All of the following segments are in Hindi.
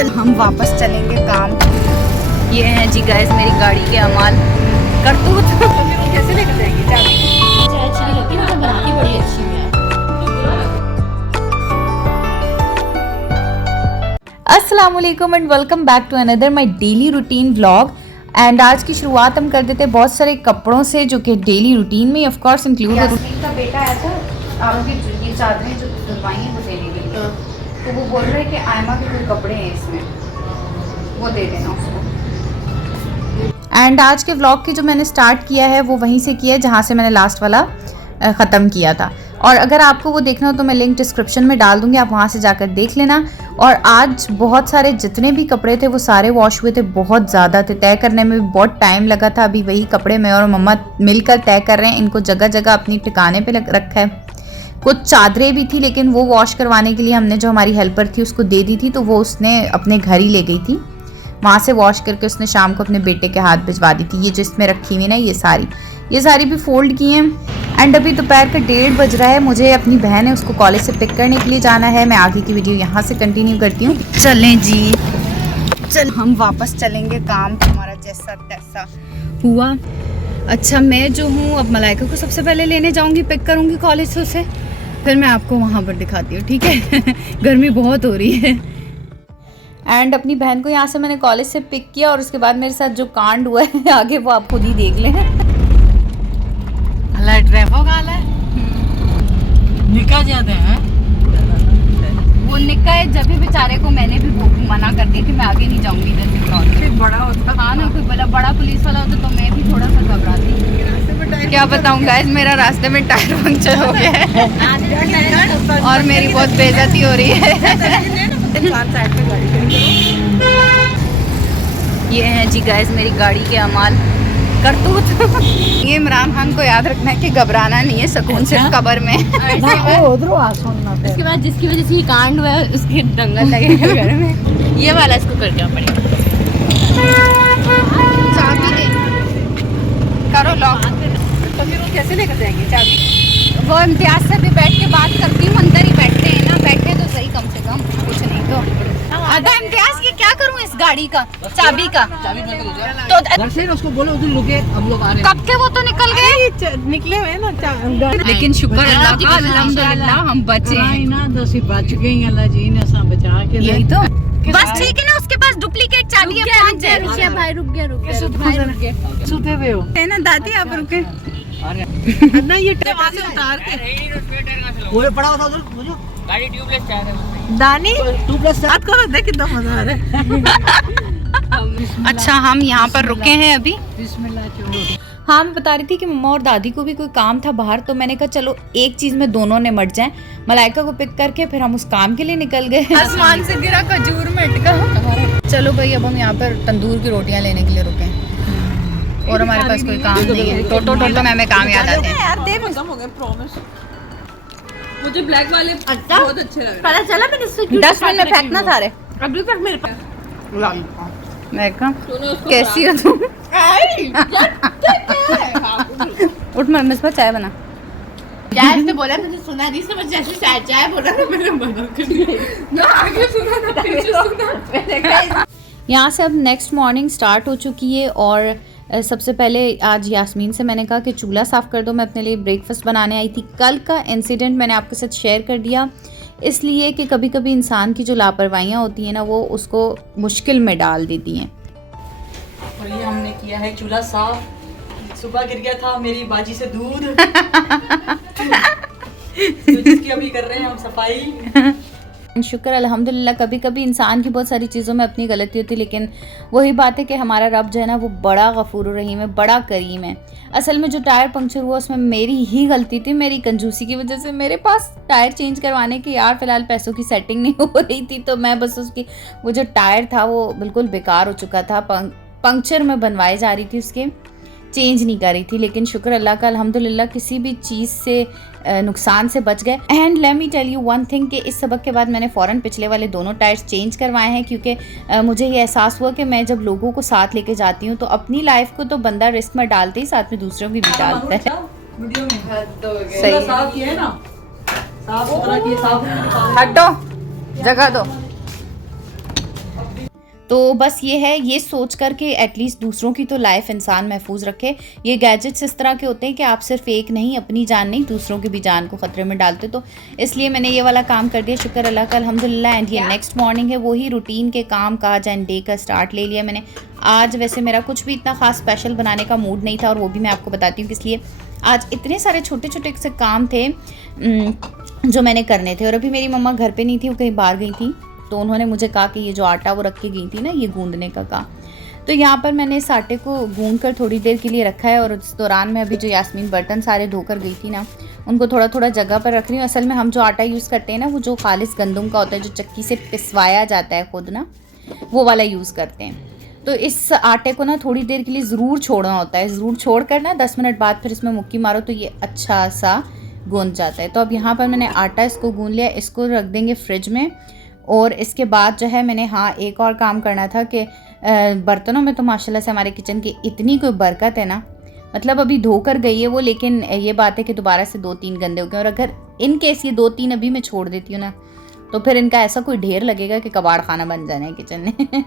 चल हम वापस चलेंगे काम। ये हैं जी गाइस मेरी गाड़ी के अमाल करतूत। कैसे लेकर जाएंगे? चाय अच्छी लगती है, मतलब बनाती बड़ी अच्छी है। अस्सलाम वालेकुम and welcome back to another my daily routine vlog. And आज की शुरुआत हम कर देते हैं बहुत सारे कपड़ों से जो कि डेली रूटीन में ऑफ कोर्स इंक्लूड है। यास्मीन का बेटा आया था, आपकी ये चादरें जो धुलवाई हैं वो देने के लिए, तो वो बोल रहे हैं कि आयमा के कोई कपड़े हैं इसमें, वो दे देना उसको। एंड आज के व्लॉग की जो मैंने स्टार्ट किया है वो वहीं से किया है जहाँ से मैंने लास्ट वाला ख़त्म किया था। और अगर आपको वो देखना हो तो मैं लिंक डिस्क्रिप्शन में डाल दूँगी, आप वहाँ से जाकर देख लेना। और आज बहुत सारे जितने भी कपड़े थे वो सारे वॉश हुए थे, बहुत ज़्यादा थे, तय करने में भी बहुत टाइम लगा था। अभी वही कपड़े मैं और मम्मा मिलकर तय कर रहे हैं, इनको जगह जगह अपनी ठिकाने पे रखा है। कुछ चादरें भी थी लेकिन वो वॉश करवाने के लिए हमने जो हमारी हेल्पर थी उसको दे दी थी, तो वो उसने अपने घर ही ले गई थी, वहाँ से वॉश करके उसने शाम को अपने बेटे के हाथ भिजवा दी थी। ये जो इसमें रखी हुई ना ये सारी भी फोल्ड की हैं। एंड अभी दोपहर का 1:30 बज रहा है, मुझे अपनी बहन है उसको कॉलेज से पिक करने के लिए जाना है। मैं आगे की वीडियो यहाँ से कंटिन्यू करती हूँ। चलें जी, चल हम वापस चलेंगे, काम हमारा जैसा तैसा हुआ। अच्छा मैं जो हूँ अब मलाइका को सबसे पहले लेने जाऊँगी, पिक करूँगी कॉलेज से उसे, फिर मैं आपको वहाँ पर दिखाती हूँ, ठीक है। गर्मी बहुत हो रही है। एंड अपनी बहन को यहाँ से मैंने कॉलेज से पिक किया और उसके बाद मेरे साथ जो कांड हुआ है आगे वो आप खुद ही देख लें। निकाह जाते हैं वो निकाह जब भी बेचारे को मैंने भी मना कर दिया कि मैं आगे नहीं जाऊंगी इधर से। बड़ा होता हाँ ना, कोई बड़ा पुलिस वाला होता तो मैं भी थोड़ा सा घबराती। क्या बताऊँ गाइस, मेरा रास्ते में टायर पंक्चर हो गया है और मेरी बहुत बेइज्जती हो रही है। ये हैं जी गाइस मेरी गाड़ी के अमाल करतूत। ये इमरान खान को याद रखना है कि घबराना नहीं है, सुकून से कब्र में। उसके बाद जिसकी वजह से ये कांड हुआ है उसके दंगल लगेगा घर में। ये वाला इसको कर दिया पड़ेगा। चाबी दे करो लॉक। तो फिर वो कैसे लेकर जाएंगे चाबी? वो इम्तियाज से भी बैठ के बात करती हूँ, अंदर ही बैठते हैं ना, बैठे तो सही कम से कम, कुछ नहीं तो। आधा इम्तियाज ये क्या करूँ इस गाड़ी का चाबी का? तो उसको बोलो उधर रुके, हम लोग आ रहे हैं। कब के वो तो निकल गए, निकले हुए ना। लेकिन शुक्र अल्लाह का, अल्हम्दुलिल्लाह हम बचे हैं ना, दसी बच गई अल्लाह जी ने सब बचा के। यही तो बस ठीक है ना, उसके पास डुप्लीकेट चाबी है, पहुंच जाए। रुक गया भाई, रुक गया। सुते हुए हो है ना दादी, आप रुके ना, ये वहां से उतार के वो पड़ा था उधर, बुझो गाड़ी ट्यूबलेस चाहिए दानी, ट्यूबलेस साथ करो, देख कितना मजा आ रहा है। अच्छा हम यहाँ पर रुके हैं अभी। हाँ मैं बता रही थी कि मम्मा और दादी को भी कोई काम था बाहर, तो मैंने कहा चलो एक चीज में दोनों ने मट जाएं, मलाइका को पिक करके फिर हम उस काम के लिए निकल गए। आसमान से गिरा खजूर में अटका। चलो भाई अब हम यहाँ पर तंदूर की रोटियां लेने के लिए रुके हैं और हमारे पास कोई काम नहीं है। टोटो में हमें काम याद आते हैं यार। देख मुझे ब्लैक वाले बहुत अच्छे लग रहे हैं। पता चला मैंने इससे 10 मिनट में फेंकना सारे। अभी तक मेरे पास मैं कहा कैसी हो तुम? उठ मम्मी से चाय बना। चाय से बोला, मैंने सुना नहीं, समझ जैसे चाय बोला ना, मैंने मना कर दिया ना, आगे सुना ना पीछे सुना। यहाँ से अब नेक्स्ट मॉर्निंग स्टार्ट हो चुकी है और सबसे पहले आज यास्मीन से मैंने कहा कि चूल्हा साफ़ कर दो, मैं अपने लिए ब्रेकफास्ट बनाने आई थी। कल का इंसिडेंट मैंने आपके साथ शेयर कर दिया इसलिए कि कभी कभी इंसान की जो लापरवाहियाँ होती हैं ना वो उसको मुश्किल में डाल देती हैं। और ये हमने किया है चूल्हा साफ। सुबह गिर गया था मेरी बाजी से दूध। तो जिसकी अभी कर रहे हैं हम सफाई। शुक्र अल्हम्दुलिल्लाह। कभी कभी इंसान की बहुत सारी चीज़ों में अपनी गलती होती है, लेकिन वही बात है कि हमारा रब जो है ना वो बड़ा गफूर रहीम है, बड़ा करीम है। असल में जो टायर पंक्चर हुआ उसमें मेरी ही गलती थी, मेरी कंजूसी की वजह से। मेरे पास टायर चेंज करवाने की यार फ़िलहाल पैसों की सेटिंग नहीं हो रही थी, तो मैं बस उसकी वो जो टायर था वो बिल्कुल बेकार हो चुका था, पंक्चर में बनवाई जा रही थी, उसके चेंज नहीं कर रही थी। लेकिन शुक्र अल्लाह का अल्हम्दुलिल्लाह किसी भी चीज़ से नुकसान से बच गए। And let me tell you one thing कि इस सबक के बाद मैंने फ़ौरन पिछले वाले दोनों टायर्स चेंज करवाए हैं, क्योंकि मुझे ये एहसास हुआ कि मैं जब लोगों को साथ लेके जाती हूँ तो अपनी लाइफ को तो बंदा रिस्क में डालते ही साथ में दूसरों की भी डालता है। सही साफ किया है ना, साफ सुथरा किया, साफ हटो जगह दो। तो बस ये है, ये सोच कर के एटलीस्ट दूसरों की तो लाइफ इंसान महफूज रखे। ये गैजेट्स इस तरह के होते हैं कि आप सिर्फ एक नहीं, अपनी जान नहीं, दूसरों की भी जान को ख़तरे में डालते, तो इसलिए मैंने ये वाला काम कर दिया, शुक्र अल्लाह का, अल्हम्दुलिल्लाह। एंड ये नेक्स्ट मॉर्निंग है, वही रूटीन के काम काज एंड डे का स्टार्ट ले लिया मैंने। आज वैसे मेरा कुछ भी इतना ख़ास स्पेशल बनाने का मूड नहीं था, और वो भी मैं आपको बताती हूँ किस लिए। आज इतने सारे छोटे छोटे से काम थे जो मैंने करने थे, और अभी मेरी मम्मा घर पे नहीं थी, वो कहीं बाहर गई थी, तो उन्होंने मुझे कहा कि ये जो आटा वो रख के गई थी ना, ये गूंदने का काम। तो यहाँ पर मैंने इस आटे को गूंद कर थोड़ी देर के लिए रखा है, और उस दौरान में अभी जो यास्मीन बर्तन सारे धोकर गई थी ना, उनको थोड़ा थोड़ा जगह पर रख रही हूँ। असल में हम जो आटा यूज़ करते हैं ना, वो जो खालिस गंदम का होता है, जो चक्की से पिसवाया जाता है खुद ना, वो वाला यूज़ करते हैं। तो इस आटे को ना थोड़ी देर के लिए ज़रूर छोड़ना होता है, ज़रूर छोड़ कर ना 10 मिनट बाद फिर इसमें मुक्की मारो तो ये अच्छा सा गूंद जाता है। तो अब यहाँ पर मैंने आटा इसको गूंद लिया, इसको रख देंगे फ्रिज में। और इसके बाद जो है मैंने एक और काम करना था कि बर्तनों में तो माशाल्लाह से हमारे किचन की इतनी कोई बरकत है ना, मतलब अभी धोकर गई है वो, लेकिन ये बात है कि दोबारा से 2-3 गंदे हो गए, और अगर इन केस ये 2-3 अभी मैं छोड़ देती हूँ ना, तो फिर इनका ऐसा कोई ढेर लगेगा कि कबाड़ खाना बन जाना है किचन में।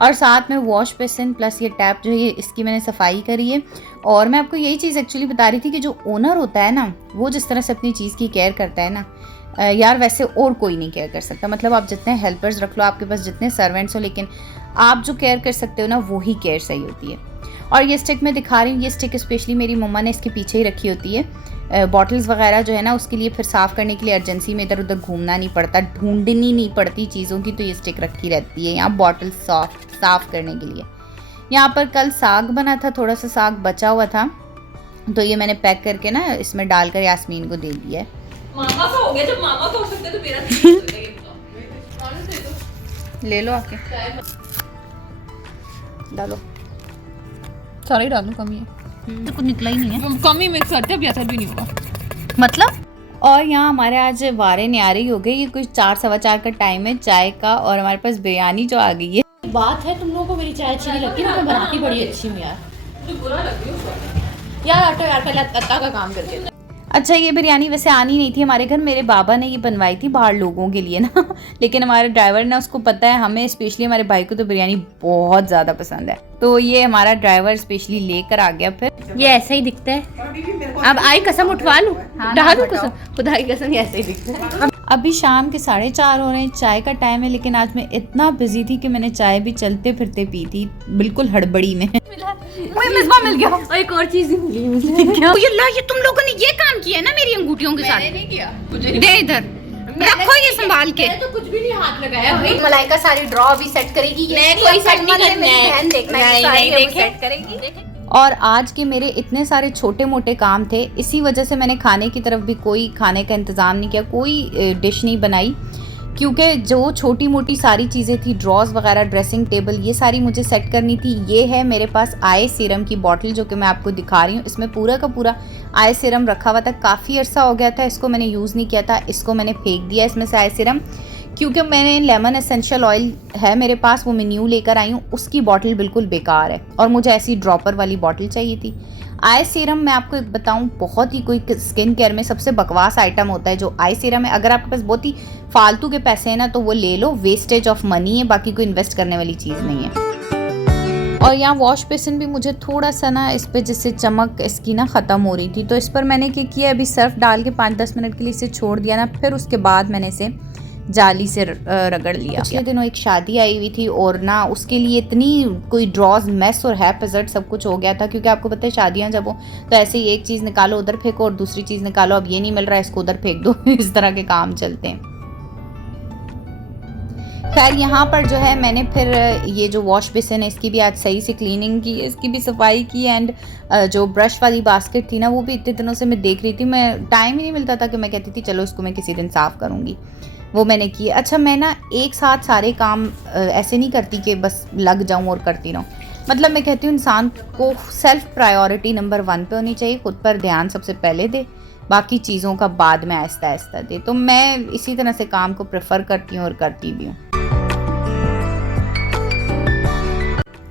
और साथ में वॉश बेसिन प्लस ये टैप जो है, इसकी मैंने सफाई करी है। और मैं आपको यही चीज़ एक्चुअली बता रही थी कि जो ओनर होता है ना, वो जिस तरह से अपनी चीज़ की केयर करता है ना यार, वैसे और कोई नहीं केयर कर सकता। मतलब आप जितने हेल्पर्स रख लो, आपके पास जितने सर्वेंट्स हो, लेकिन आप जो केयर कर सकते हो ना, वही केयर सही होती है। और ये स्टिक मैं दिखा रही हूँ, ये स्टिक स्पेशली मेरी मम्मा ने इसके पीछे ही रखी होती है। बॉटल्स वगैरह जो है ना, उसके लिए फिर साफ़ करने के लिए अर्जेंसी में इधर उधर घूमना नहीं पड़ता, ढूंढनी नहीं पड़ती चीज़ों की, तो ये स्टिक रखी रहती है यहाँ बॉटल साफ़ करने के लिए। यहाँ पर कल साग बना था, थोड़ा सा साग बचा हुआ था, तो ये मैंने पैक करके ना इसमें डालकर यास्मीन को दे दिया है। मामा का हो गया, जब मामा का हो सकता है तो मेरा ले लो आके, डालो, सारा ही डालूं, कमी है तो कुछ निकला ही नहीं है, कमी मिक्स करते अब असर भी नहीं होगा मतलब। और यहाँ हमारे आज वारे न्यारे हो गए, ये कुछ 4-4:15 का टाइम है चाय का, और हमारे पास बिरयानी जो आ गई है। बात है तुम लोगों को मेरी चाय अच्छी नहीं लगती, मैं बनाती बड़ी अच्छी हूँ यार, मुझे बुरा लग रही है यार। आटा यार पहले अत्ता का काम करके। अच्छा, ये बिरयानी वैसे आनी नहीं थी हमारे घर, मेरे बाबा ने ये बनवाई थी बाहर लोगों के लिए ना, लेकिन हमारे ड्राइवर ने, उसको पता है हमें स्पेशली हमारे भाई को तो बिरयानी बहुत ज़्यादा पसंद है, तो ये हमारा ड्राइवर स्पेशली लेकर आ गया। फिर ये ऐसा ही दिखता है, अब आई कसम उठवा लूँ, ढहा दूँ कसम, खुदा की कसम ये ऐसे ही दिखता है। अभी शाम के 4:30 हो रहे हैं, चाय का टाइम है, लेकिन आज मैं इतना बिजी थी कि मैंने चाय भी चलते फिरते पी थी, बिल्कुल हड़बड़ी में। मिसबा मिल गया, और एक और चीज मिली मुझे। क्या ये तुम लोगों ने ये काम किया है ना मेरी अंगूठियों के साथ? मैंने नहीं किया, दे इधर, रखो ये संभाल के। तो कुछ भी नहीं हाथ लगाया भाई। मलाइका सारी ड्रॉ भी सेट करेगी, मैं कोई सेट नहीं करना है, नहीं सेट करेगी। और आज के मेरे इतने सारे छोटे मोटे काम थे, इसी वजह से मैंने खाने की तरफ भी कोई खाने का इंतज़ाम नहीं किया, कोई डिश नहीं बनाई, क्योंकि जो छोटी मोटी सारी चीज़ें थी, ड्रॉज वगैरह, ड्रेसिंग टेबल, ये सारी मुझे सेट करनी थी। ये है मेरे पास आई सीरम की बॉटल जो कि मैं आपको दिखा रही हूँ, इसमें पूरा का पूरा आई सीरम रखा हुआ था, काफ़ी अर्सा हो गया था इसको मैंने यूज़ नहीं किया था, इसको मैंने फेंक दिया इसमें से आई सीरम, क्योंकि मैंने लेमन एसेंशियल ऑयल है मेरे पास, वो मैं न्यू लेकर आई हूँ, उसकी बॉटल बिल्कुल बेकार है, और मुझे ऐसी ड्रॉपर वाली बॉटल चाहिए थी। आई सीरम मैं आपको एक बताऊं, बहुत ही कोई स्किन केयर में सबसे बकवास आइटम होता है जो आई सीरम है। अगर आपके पास बहुत ही फालतू के पैसे हैं ना, तो वो ले लो, वेस्टेज ऑफ मनी है, बाकी कोई इन्वेस्ट करने वाली चीज़ नहीं है। और यहाँ वॉश बेसिन भी मुझे थोड़ा सा ना इस पर जिससे चमक इसकी ना ख़त्म हो रही थी, तो इस पर मैंने क्या किया, अभी सर्फ डाल के 5-10 मिनट के लिए इसे छोड़ दिया ना, फिर उसके बाद मैंने इसे जाली से रगड़ लिया। पिछले दिनों एक शादी आई हुई थी, और ना उसके लिए इतनी कोई ड्रॉज मैस और हैपजर्ड सब कुछ हो गया था, क्योंकि आपको पता है शादियां जब हो तो ऐसे ही एक चीज़ निकालो उधर फेंको, और दूसरी चीज़ निकालो, अब ये नहीं मिल रहा है इसको उधर फेंक दो, इस तरह के काम चलते हैं। खैर यहाँ पर जो है मैंने फिर ये जो वॉश बेसिन है इसकी भी आज सही से क्लीनिंग की, इसकी भी सफाई की, एंड जो ब्रश वाली बास्केट थी ना, वो भी इतने दिनों से मैं देख रही थी, मैं टाइम ही नहीं मिलता था कि मैं कहती थी चलो इसको मैं किसी दिन साफ़ करूँगी, वो मैंने की। अच्छा, मैं ना एक साथ सारे काम ऐसे नहीं करती कि बस लग जाऊँ और करती रहूँ, मतलब मैं कहती हूँ इंसान को सेल्फ प्रायोरिटी नंबर 1 पे होनी चाहिए, खुद पर ध्यान सबसे पहले दे, बाकी चीज़ों का बाद में आहिस्ता आहिस्ता दे। तो मैं इसी तरह से काम को प्रेफर करती हूँ और करती भी हूँ।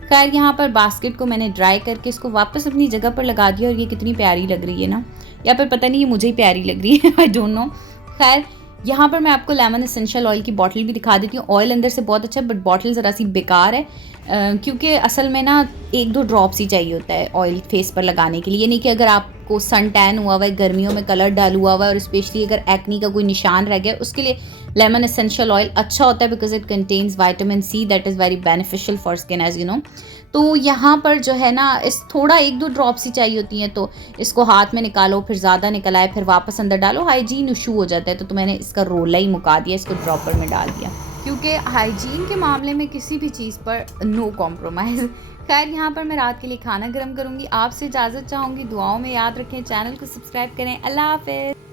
खैर यहाँ पर बास्केट को मैंने ड्राई करके इसको वापस अपनी जगह पर लगा दिया, और ये कितनी प्यारी लग रही है ना, या फिर पता नहीं ये मुझे ही प्यारी लग रही है, आई डोंट नो। खैर यहाँ पर मैं आपको लेमन एसेंशियल ऑयल की बॉटल भी दिखा देती हूँ। ऑयल अंदर से बहुत अच्छा है बट बॉटल ज़रा सी बेकार है, क्योंकि असल में ना 1-2 ड्रॉप्स ही चाहिए होता है ऑयल फेस पर लगाने के लिए। ये नहीं कि अगर आपको सन टैन हुआ हुआ है, गर्मियों में कलर डाल हुआ हुआ है और स्पेशली अगर एक्नी का कोई निशान रह गया, उसके लिए लेमन एसेंशियल ऑयल अच्छा होता है because it contains vitamin C that is very beneficial for skin as you know. तो यहाँ पर जो है ना इस थोड़ा 1-2 ड्रॉप्स ही चाहिए होती हैं, तो इसको हाथ में निकालो, फिर ज़्यादा निकल आए, फिर वापस अंदर डालो, हाइजीन इशू हो जाता है। तो मैंने इसका रोला ही मुका दिया, इसको ड्रॉपर में डाल दिया, क्योंकि हाइजीन के मामले में किसी भी चीज़ पर नो कॉम्प्रोमाइज़। खैर यहाँ पर मैं रात के लिए खाना गर्म करूँगी। आपसे इजाज़त चाहूँगी, दुआओं में याद रखें, चैनल को सब्सक्राइब करें। अल्लाह हाफ़िज़।